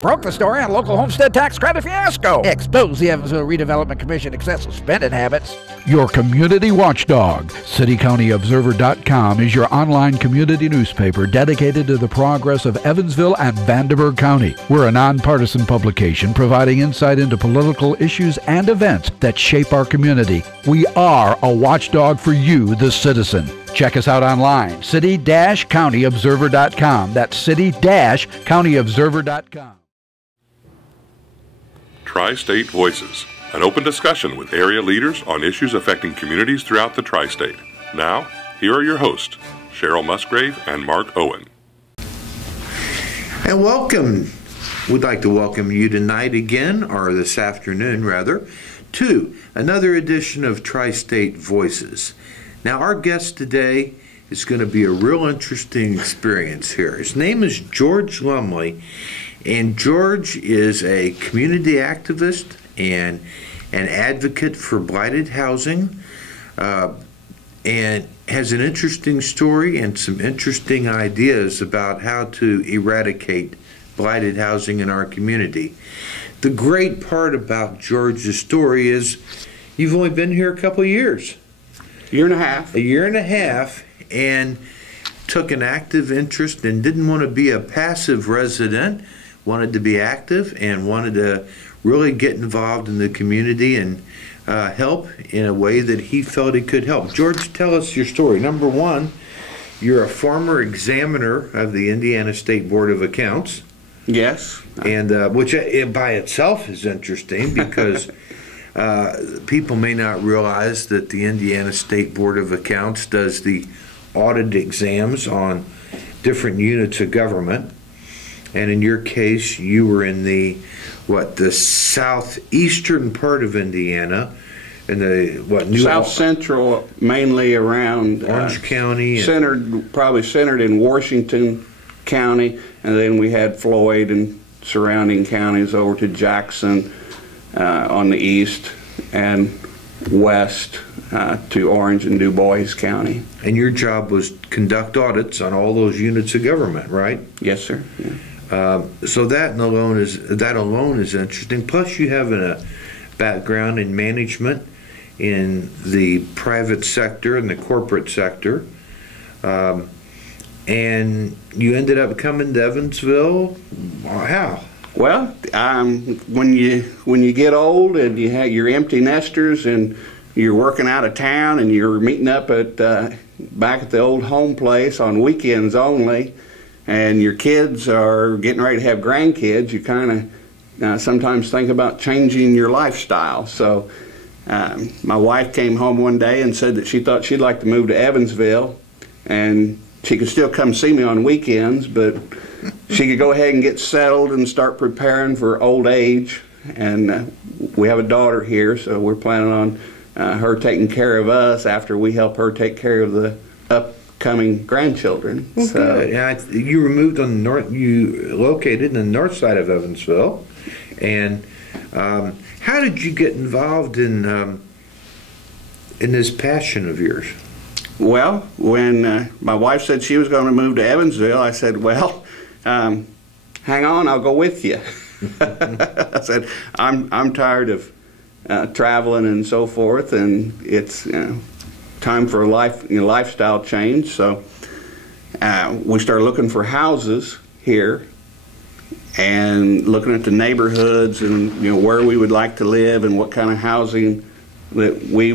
Broke the story on local homestead tax credit fiasco. Expose the Evansville Redevelopment Commission excessive spending habits. Your community watchdog. CityCountyObserver.com is your online community newspaper dedicated to the progress of Evansville and Vanderburgh County. We're a nonpartisan publication providing insight into political issues and events that shape our community. We are a watchdog for you, the citizen. Check us out online, city-countyobserver.com. That's city-countyobserver.com. Tri-State Voices, an open discussion with area leaders on issues affecting communities throughout the Tri-State. Now, here are your hosts, Cheryl Musgrave and Mark Owen. And welcome. We'd like to welcome you tonight again, or this afternoon rather, to another edition of Tri-State Voices. Now, our guest today is going to be a real interesting experience here. His name is George Lumley. And George is a community activist and an advocate for blighted housing, and has an interesting story and some interesting ideas about how to eradicate blighted housing in our community. The great part about George's story is you've only been here a couple of years. A year and a half. A year and a half, and took an active interest and didn't want to be a passive resident. Wanted to be active and wanted to really get involved in the community and help in a way that he felt he could help. George, tell us your story. Number one, you're a former examiner of the Indiana State Board of Accounts. Yes. And which by itself is interesting because people may not realize that the Indiana State Board of Accounts does the audit exams on different units of government. And in your case, you were in the southeastern part of Indiana, in the South Central, mainly around Orange County, probably centered in Washington County, and then we had Floyd and surrounding counties over to Jackson on the east and west to Orange and Du Bois County. And your job was conduct audits on all those units of government, right? Yes, sir. Yeah. So that alone is interesting. Plus, you have a background in management in the private sector and the corporate sector, and you ended up coming to Evansville. How? Well, when you get old and you're empty nesters and you're working out of town and you're meeting up at back at the old home place on weekends only, and your kids are getting ready to have grandkids, you kind of sometimes think about changing your lifestyle. So my wife came home one day and said that she thought she'd like to move to Evansville, and she could still come see me on weekends, but she could go ahead and get settled and start preparing for old age. And we have a daughter here, so we're planning on her taking care of us after we help her take care of the upcoming grandchildren. Well, so good. Yeah, you were moved on the north. You located in the north side of Evansville, and how did you get involved in this passion of yours? Well, when my wife said she was going to move to Evansville, I said, "Well, hang on, I'll go with you." I said, "I'm tired of traveling and so forth, and it's time for a lifestyle change." So we started looking for houses here and looking at the neighborhoods and where we would like to live and what kind of housing that we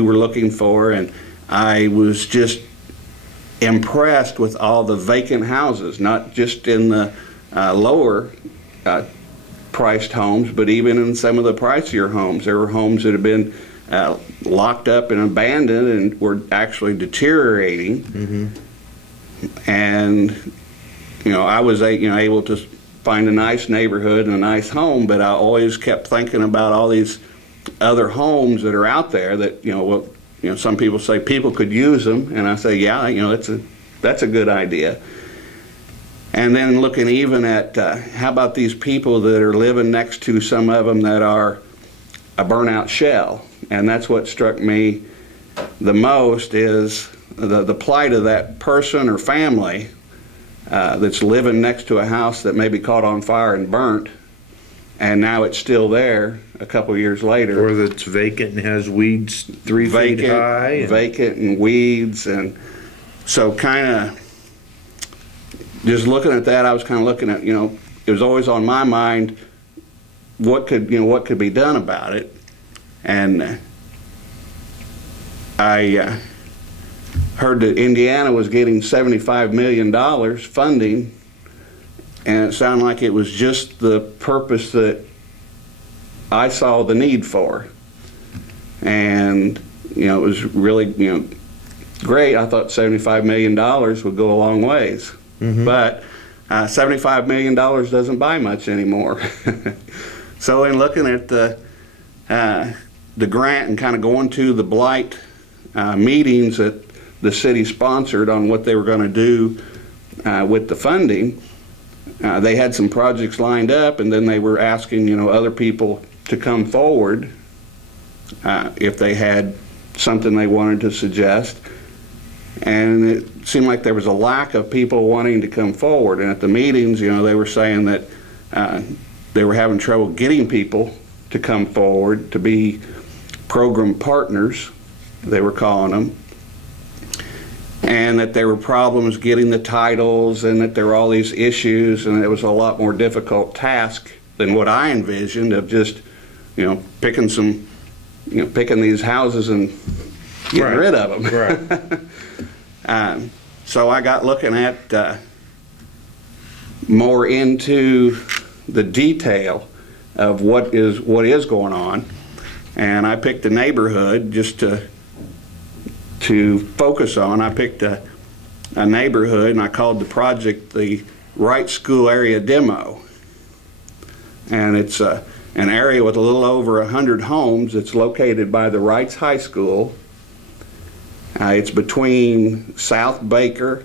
were looking for. And I was just impressed with all the vacant houses, not just in the lower priced homes, but even in some of the pricier homes. There were homes that had been locked up and abandoned and were actually deteriorating. Mm-hmm. And I was able to find a nice neighborhood and a nice home, but I always kept thinking about all these other homes that are out there that some people say people could use them, and I say, yeah, that's a good idea. And then looking even at how about these people that are living next to some of them that are a burnout shell. And that's what struck me the most, is the plight of that person or family that's living next to a house that maybe caught on fire and burnt, and now it's still there a couple years later. Or that's vacant and has weeds 3 feet high. Vacant and weeds. And so kind of just looking at that, I was kind of looking at, it was always on my mind, what could be done about it. And I heard that Indiana was getting $75 million funding, and it sounded like it was just the purpose that I saw the need for. And it was really great. I thought $75 million would go a long ways. Mm-hmm. But $75 million doesn't buy much anymore. So in looking at the grant and kind of going to the blight meetings that the city sponsored on what they were going to do with the funding, they had some projects lined up, and then they were asking other people to come forward if they had something they wanted to suggest. And it seemed like there was a lack of people wanting to come forward. And at the meetings, they were saying that they were having trouble getting people to come forward to be program partners, they were calling them, and that there were problems getting the titles, and that there were all these issues, and it was a lot more difficult task than what I envisioned of just picking these houses and getting rid of them. Right. So I got looking at more into the detail of what is going on, and I picked a neighborhood just to focus on. I picked a neighborhood, and I called the project the Wright School Area Demo. And it's an area with a little over 100 homes. It's located by the Wrights High School. It's between South Baker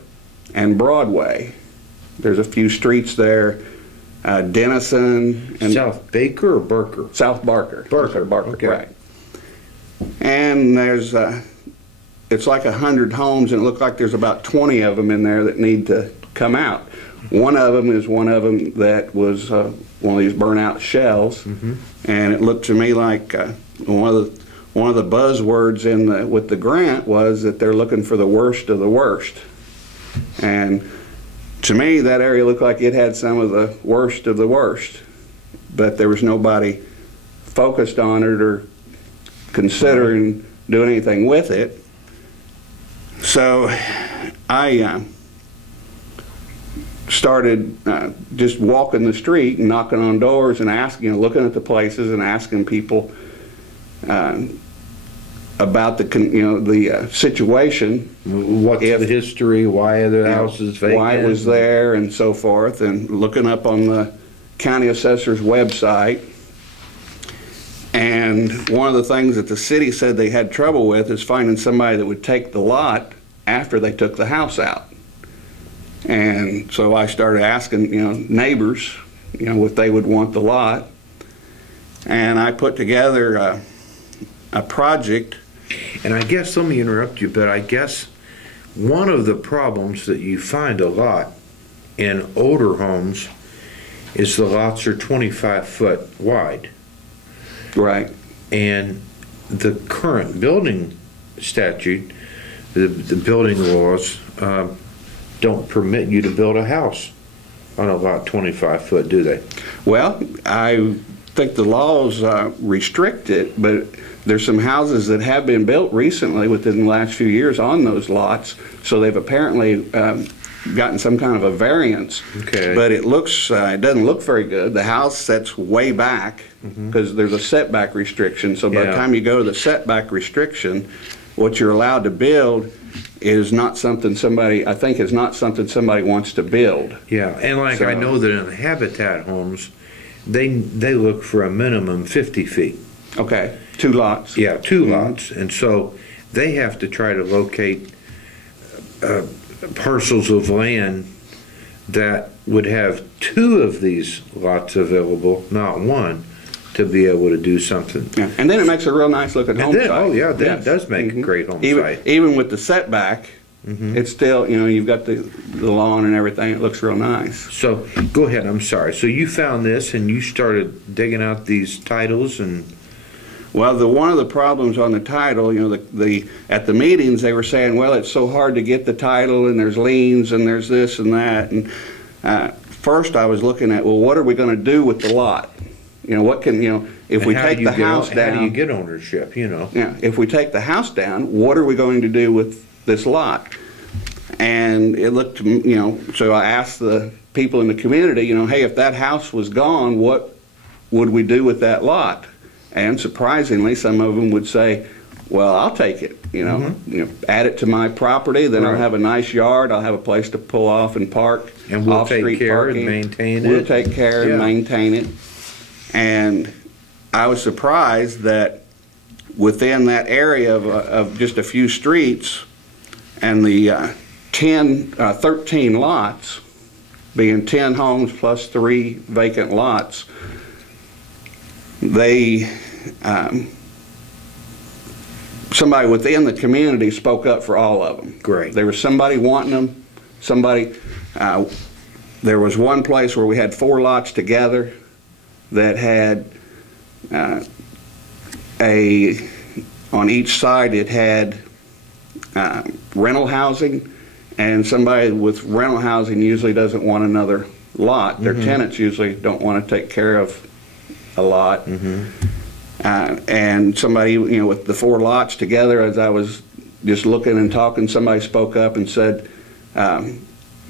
and Broadway. There's a few streets there, Denison and South Baker or Barker? South Barker. Barker, okay. Right. And there's it's like 100 homes, and it looks like there's about 20 of them in there that need to come out. One of them that was one of these burnt-out shells, mm-hmm. and it looked to me like one of the buzzwords with the grant was that they're looking for the worst of the worst. And to me, that area looked like it had some of the worst of the worst, but there was nobody focused on it or considering doing anything with it. So I started just walking the street and knocking on doors and asking, looking at the places and asking people about the situation. What's the history? Why are the houses vacant? Why it was there, and so forth, and looking up on the county assessor's website. And one of the things that the city said they had trouble with is finding somebody that would take the lot after they took the house out. And so I started asking, neighbors, if they would want the lot. And I put together a project. And I guess, let me interrupt you, but I guess one of the problems that you find a lot in older homes is the lots are 25 foot wide. Right. And the current building statute, the building laws, don't permit you to build a house on a lot 25 foot, do they? Well, I think the laws restrict it, but there's some houses that have been built recently within the last few years on those lots, so they've apparently gotten some kind of a variance. Okay. But it looks, it doesn't look very good. The house sets way back because there's a setback restriction. So by the time you go to the setback restriction, what you're allowed to build is not something somebody, I think, is not something somebody wants to build. Yeah, and like I know that in the Habitat homes, they look for a minimum 50 feet. Okay, 2 lots. Yeah, 2 lots, and so they have to try to locate parcels of land that would have 2 of these lots available, not 1, to be able to do something. Yeah. And then it makes a real nice looking home site. Oh yeah, that does make a great home site. Even with the setback, It's still, you've got the lawn and everything. It looks real nice. So, go ahead, I'm sorry. So you found this and you started digging out these titles and... Well, one of the problems on the title, at the meetings they were saying, well, it's so hard to get the title and there's liens and there's this and that. And first I was looking at, well, what are we going to do with the lot? What can, if we take the house down... How do you get ownership, Yeah, if we take the house down, what are we going to do with this lot? And it looked, so I asked the people in the community, hey, if that house was gone, what would we do with that lot? And surprisingly, some of them would say, well, I'll take it, add it to my property, then I'll have a nice yard, I'll have a place to pull off and park. And we'll take care and maintain it. We'll take care and maintain it. And I was surprised that within that area of just a few streets and the 13 lots, being 10 homes plus 3 vacant lots, somebody within the community spoke up for all of them. Great. There was somebody wanting them. There was one place where we had 4 lots together that had on each side it had rental housing, and somebody with rental housing usually doesn't want another lot. Their tenants usually don't want to take care of a lot. And somebody, with the 4 lots together, as I was just looking and talking, somebody spoke up and said, can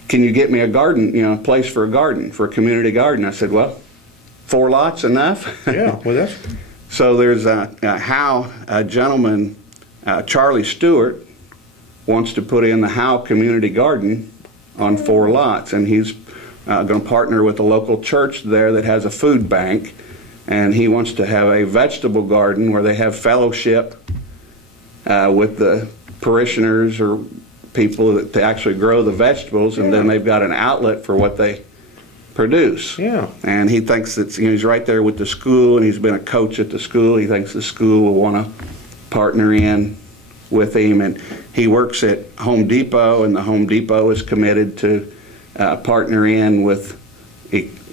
you get me a garden, a place for a garden, for a community garden? I said, well, 4 lots enough? Yeah, well, that's... So there's a gentleman, Charlie Stewart, wants to put in the Howe Community Garden on 4 lots, and he's going to partner with a local church there that has a food bank, and he wants to have a vegetable garden where they have fellowship with the parishioners or people that to actually grow the vegetables, and then they've got an outlet for what they produce. Yeah. And he thinks that he's right there with the school, and he's been a coach at the school. He thinks the school will want to partner in with him, and he works at Home Depot, and the Home Depot is committed to partner in with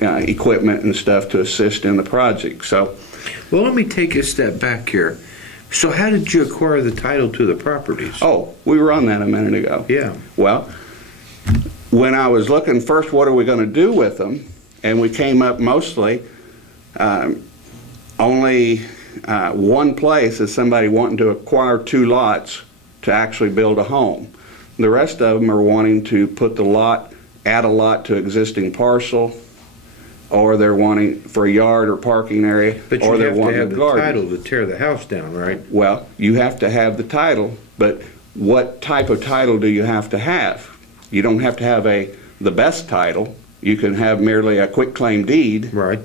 equipment and stuff to assist in the project. So, well, let me take a step back here. So how did you acquire the title to the properties? Oh, we were on that a minute ago. Yeah. Well, when I was looking first, what are we going to do with them? And we came up mostly only one place is somebody wanting to acquire 2 lots to actually build a home. The rest of them are wanting to put the lot, add a lot to existing parcel, or they're wanting for a yard or parking area, but you or they're have to wanting have a the garden. title to tear the house down, right? Well, you have to have the title, but what type of title do you have to have? You don't have to have the best title. You can have merely a quitclaim deed. Right.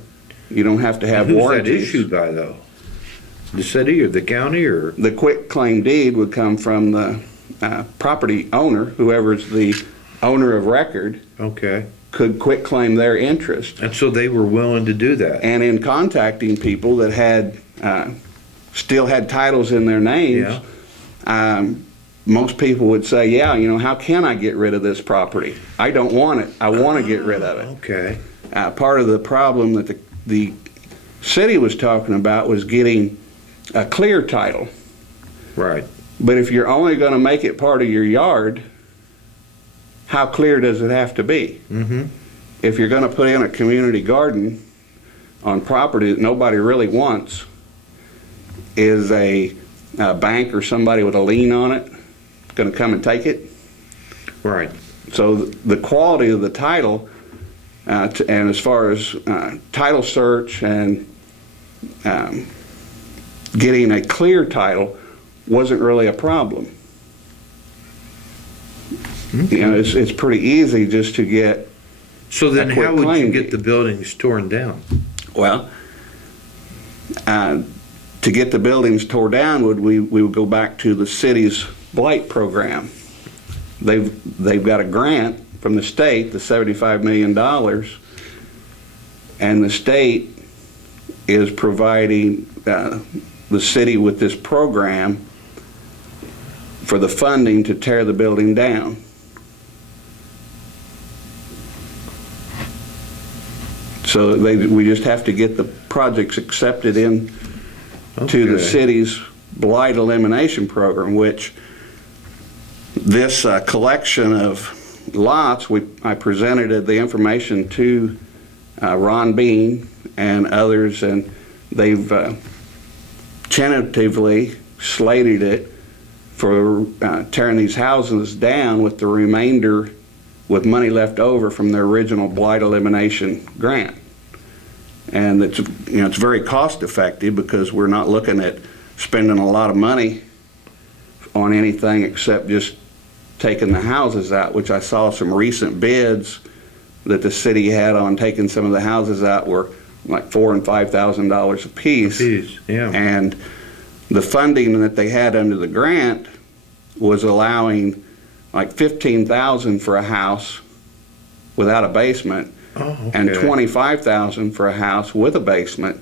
You don't have to have who's warranties. Who's that issued by, though? The city or the county or? The quitclaim deed would come from the property owner, whoever's the owner of record. Okay. Could quitclaim their interest. And so they were willing to do that. And in contacting people that had still had titles in their names, most people would say, yeah, how can I get rid of this property? I don't want it. I want to get rid of it. Okay. Part of the problem that the city was talking about was getting a clear title. Right. But if you're only going to make it part of your yard, how clear does it have to be? If you're going to put in a community garden on property that nobody really wants, is a bank or somebody with a lien on it going to come and take it? Right. So the quality of the title, and as far as title search and getting a clear title, wasn't really a problem. It's pretty easy just to get. So then how would you get the buildings torn down? Well, to get the buildings torn down, we would go back to the city's blight program. They've got a grant from the state, the $75 million, and the state is providing the city with this program for the funding to tear the building down. So we just have to get the projects accepted in to the city's blight elimination program, which this collection of lots, I presented the information to Ron Bean and others, and they've tentatively slated it for tearing these houses down with the remainder, with money left over from their original blight elimination grant. And it's, it's very cost effective because we're not looking at spending a lot of money on anything except just taking the houses out, which I saw some recent bids that the city had on taking some of the houses out were like $4,000 and $5,000 a piece. Yeah. And the funding that they had under the grant was allowing like $15,000 for a house without a basement, and $25,000 for a house with a basement.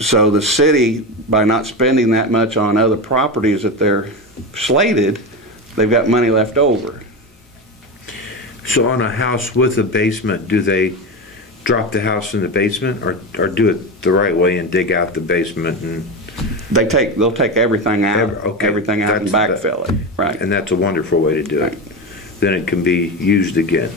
So the city, by not spending that much on other properties that they're slated, they've got money left over. So on a house with a basement, do they drop the house in the basement, or do it the right way and dig out the basement? And they'll take everything out, everything out and backfill it. Right. And that's a wonderful way to do it. Then it can be used again.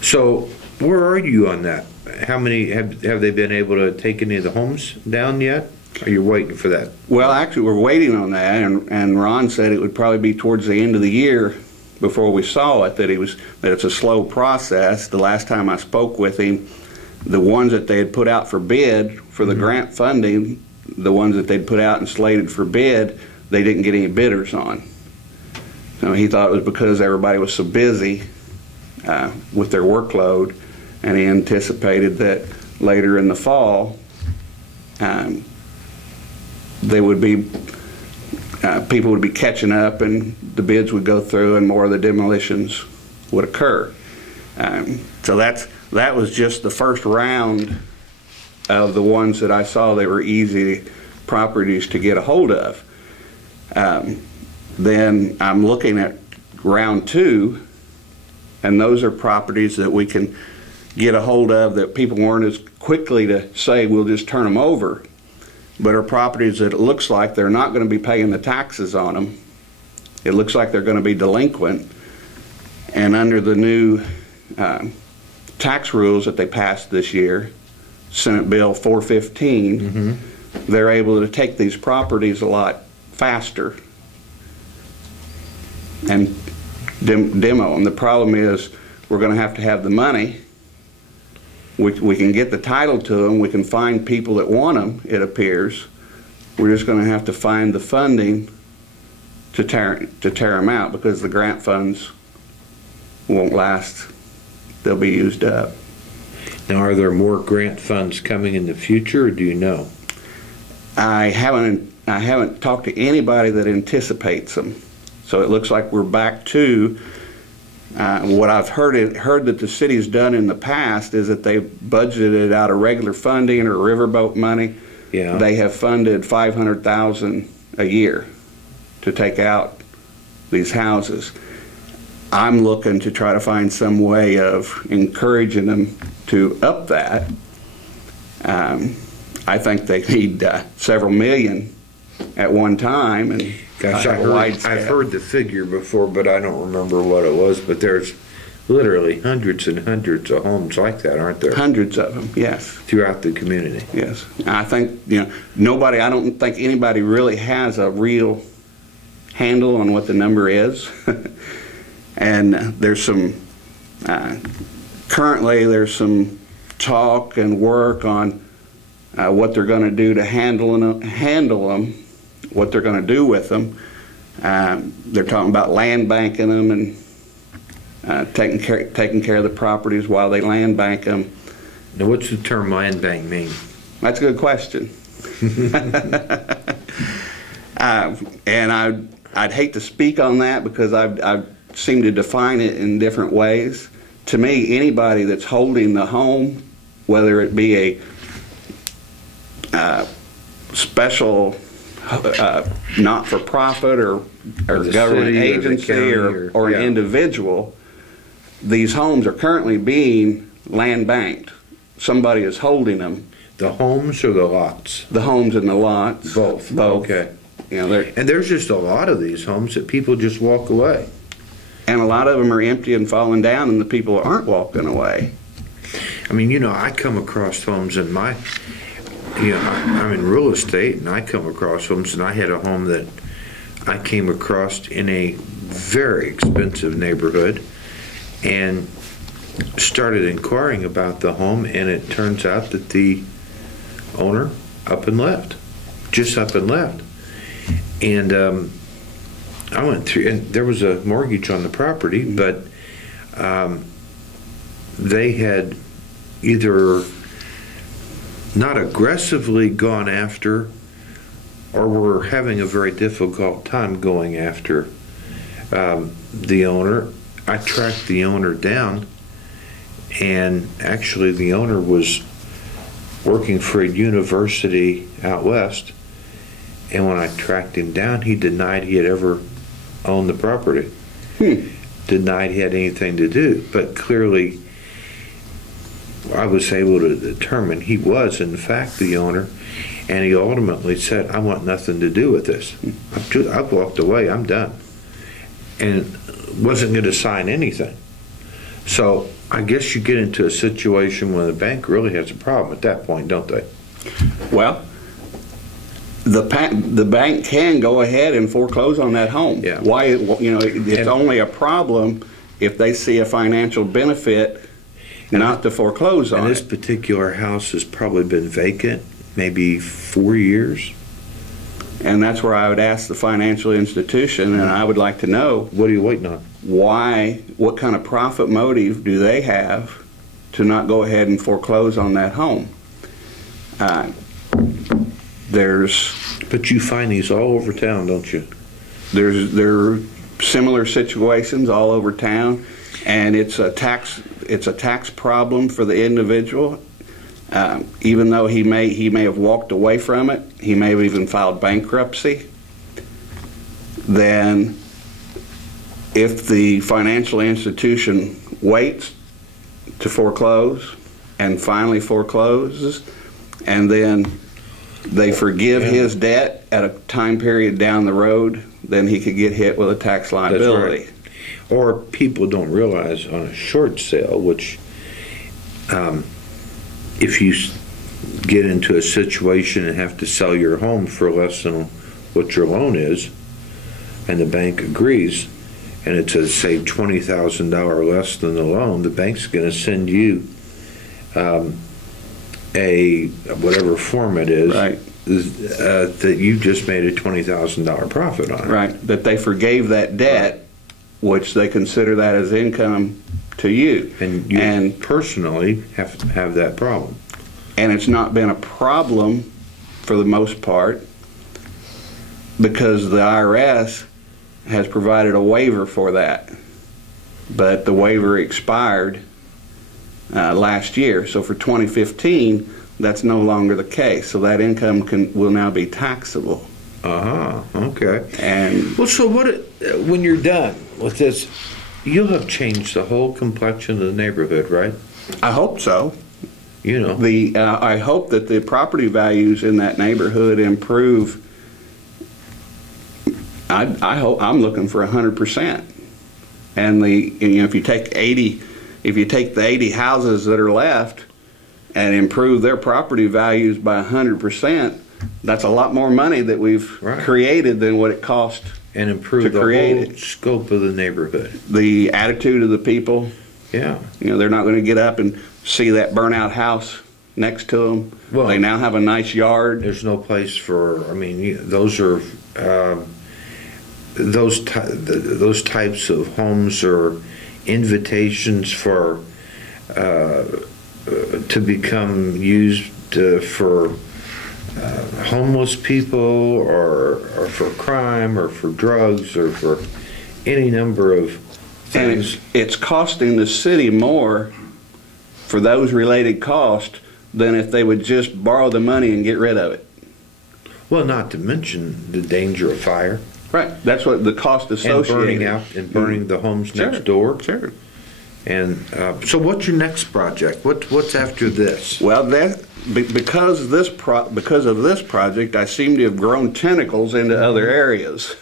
So where are you on that? How many have they been able to take any of the homes down yet? Are you waiting for that? Well, actually, we're waiting on that, and Ron said it would probably be towards the end of the year before we saw it, that it's a slow process. The last time I spoke with him, the ones that they had put out for bid for the grant funding, the ones that they'd put out and slated for bid, they didn't get any bidders on. So he thought it was because everybody was so busy with their workload, and he anticipated that later in the fall they would be people would be catching up, and the bids would go through, and more of the demolitions would occur. So that was just the first round of the ones that I saw they were easy properties to get a hold of. Then I'm looking at round 2, and those are properties that we can get a hold of that people weren't as quickly to say we'll just turn them over, but are properties that it looks like they're not going to be paying the taxes on them. It looks like they're going to be delinquent, and under the new tax rules that they passed this year, Senate Bill 415, they're able to take these properties a lot faster and demo them. The problem is we're going to have the money. We can get the title to them. We can find people that want them, it appears. We're just going to have to find the funding to tear them out, because the grant funds won't last. They'll be used up. Now, are there more grant funds coming in the future, or do you know? I haven't talked to anybody that anticipates them. So it looks like we're back to what I've heard that the city's done in the past is that they've budgeted out of regular funding or riverboat money. Yeah. They have funded $500,000 a year to take out these houses. I'm looking to try to find some way of encouraging them to up that. I think they need several million at one time, and gosh, I've heard the figure before, but I don't remember what it was. But there's literally hundreds and hundreds of homes like that, aren't there? Hundreds of them, yes. Throughout the community. Yes. I think, I don't think anybody really has a real handle on what the number is. And there's some, currently there's some talk and work on what they're going to do to handle them, what they're going to do with them. They're talking about land banking them and taking care of the properties while they land bank them. Now, what's the term land bank mean? That's a good question. And I'd hate to speak on that because I've seemed to define it in different ways. To me, anybody that's holding the home, whether it be a special not-for-profit or the government city or the agency county or yeah. an individual, these homes are currently being land banked. Somebody is holding them. The homes or the lots? The homes and the lots. Both. Both. Okay. You know, and there's just a lot of these homes that people just walk away. And a lot of them are empty and falling down, and the people aren't walking away. I mean, you know, I come across homes in my, you know, I'm in real estate, and I come across homes, and I had a home that I came across in a very expensive neighborhood, and started inquiring about the home, and it turns out that the owner up and left, just up and left. And I went through, and there was a mortgage on the property, but they had either not aggressively gone after or were having a very difficult time going after the owner. I tracked the owner down, and actually the owner was working for a university out west, and when I tracked him down, he denied he had ever owned the property. Denied he had anything to do, but clearly I was able to determine he was in fact the owner, and he ultimately said, I want nothing to do with this. I've walked away, I'm done. And wasn't going to sign anything. So I guess you get into a situation where the bank really has a problem at that point, don't they? Well, the bank can go ahead and foreclose on that home. Yeah. Why? You know, it's only a problem if they see a financial benefit not to foreclose on and it. this particular house has probably been vacant maybe 4 years. And that's where I would ask the financial institution, and I would like to know, What are you waiting on? why, what kind of profit motive do they have to not go ahead and foreclose on that home? But you find these all over town, don't you? There are similar situations all over town, and it's a tax problem for the individual. Even though he may have walked away from it, he may have even filed bankruptcy. Then, if the financial institution waits to foreclose and finally forecloses, and then they forgive his debt at a time period down the road, then he could get hit with a tax liability. That's right. Or people don't realize on a short sale, which if you get into a situation and have to sell your home for less than what your loan is, and the bank agrees, and it's a, say, $20,000 less than the loan, the bank's going to send you a whatever form it is, right, that you just made a $20,000 profit on. Right, that they forgave that debt, right, which they consider that as income to you. And you personally have that problem. And it's not been a problem for the most part because the IRS has provided a waiver for that. But the waiver expired last year. So for 2015, that's no longer the case. So that income will now be taxable. Okay. And well, so when you're done with this, you'll have changed the whole complexion of the neighborhood, right? I hope so. You know, I hope that the property values in that neighborhood improve. I'm looking for 100%. And if you take the 80 houses that are left and improve their property values by 100%, that's a lot more money that we've created than what it cost and improve the whole scope of the neighborhood. The attitude of the people. Yeah. They're not going to get up and see that burnout house next to them. Well, they now have a nice yard. There's no place for. I mean, those are those types of homes are invitations for to become used for homeless people or for crime or for drugs or for any number of things. And it's costing the city more for those related costs than if they would just borrow the money and get rid of it. Well, not to mention the danger of fire. Right. That's what the cost associated. And burning the homes next door. Sure. And so what's your next project? What's after this? Well, because of this project, I seem to have grown tentacles into other areas.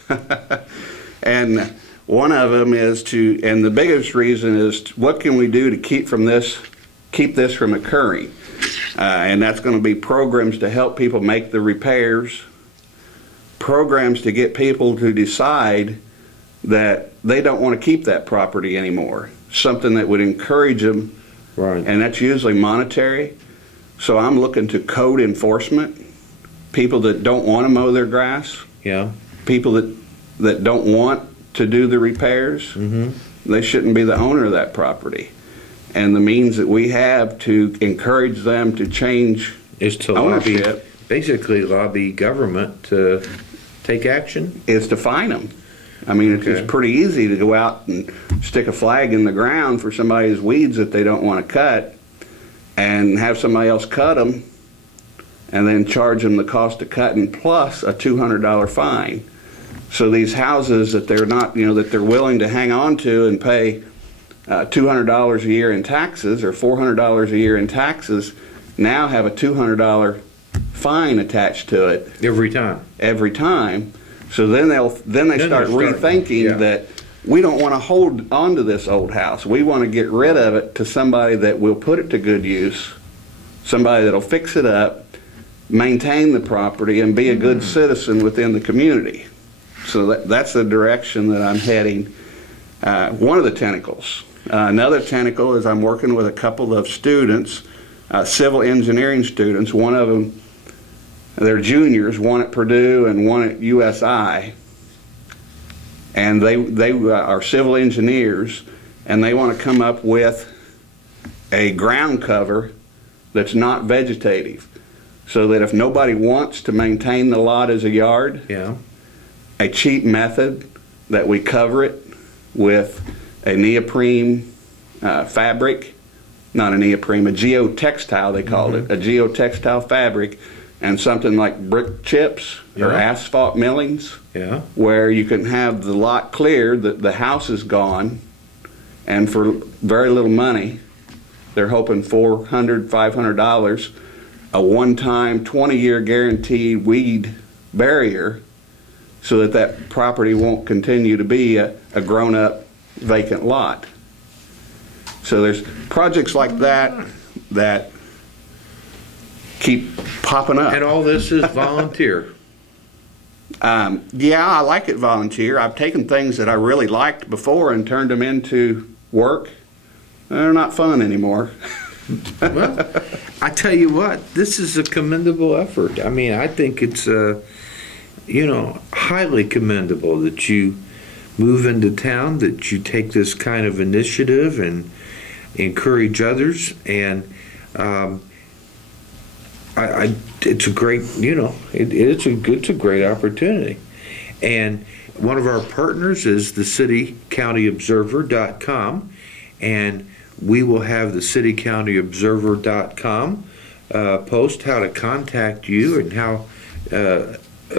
And one of them is and the biggest reason is what can we do to keep this from occurring? And that's going to be programs to help people make the repairs, programs to get people to decide that they don't want to keep that property anymore, something that would encourage them, right? And that's usually monetary. So I'm looking to code enforcement, people that don't want to mow their grass, people that don't want to do the repairs. They shouldn't be the owner of that property. And the means that we have to encourage them to change is to ownership, basically lobby government to take action, is to fine them. I mean, it's pretty easy to go out and stick a flag in the ground for somebody's weeds that they don't want to cut and have somebody else cut them and then charge them the cost of cutting plus a $200 fine. So these houses that they're not, that they're willing to hang on to and pay $200 a year in taxes or $400 a year in taxes now have a $200 fine attached to it every time. So then they start rethinking that we don't want to hold on to this old house. We want to get rid of it to somebody that will put it to good use, somebody that'll fix it up, maintain the property, and be a good citizen within the community. So that's the direction that I'm heading. One of the tentacles. Another tentacle is I'm working with a couple of students, civil engineering students. One of them, they're juniors, one at Purdue and one at USI. And they are civil engineers, and they want to come up with a ground cover that's not vegetative, so that if nobody wants to maintain the lot as a yard, a cheap method that we cover it with a neoprene fabric, not a neoprene, a geotextile they called it, a geotextile fabric, and something like brick chips or asphalt millings, where you can have the lot cleared, the house is gone, and for very little money, they're hoping $400, $500, a one-time 20-year guaranteed weed barrier, so that property won't continue to be a grown-up vacant lot. So there's projects like that that keep popping up. And all this is volunteer. Yeah, I like it volunteer. I've taken things that I really liked before and turned them into work. They're not fun anymore. Well, I tell you what, this is a commendable effort. I mean, I think it's highly commendable that you move into town, that you take this kind of initiative and encourage others, and it's a great, it's a great opportunity. And one of our partners is the citycountyobserver.com, and we will have the citycountyobserver.com post how to contact you and how a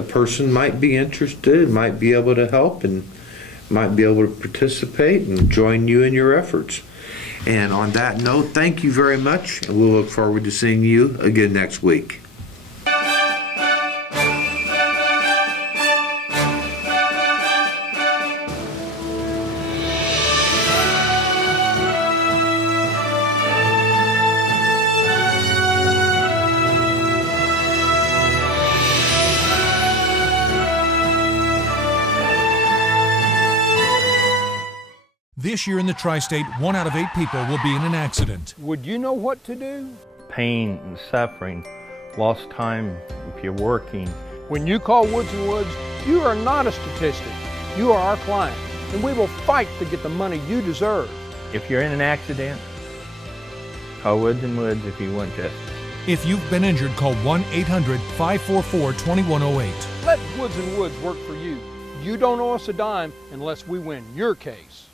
person might be interested, might be able to help, and might be able to participate and join you in your efforts. And on that note, thank you very much, and we'll look forward to seeing you again next week. This year in the Tri-State, 1 out of 8 people will be in an accident. Would you know what to do? Pain and suffering, lost time if you're working. When you call Woods & Woods, you are not a statistic. You are our client, and we will fight to get the money you deserve. If you're in an accident, call Woods & Woods if you want justice. If you've been injured, call 1-800-544-2108. Let Woods & Woods work for you. You don't owe us a dime unless we win your case.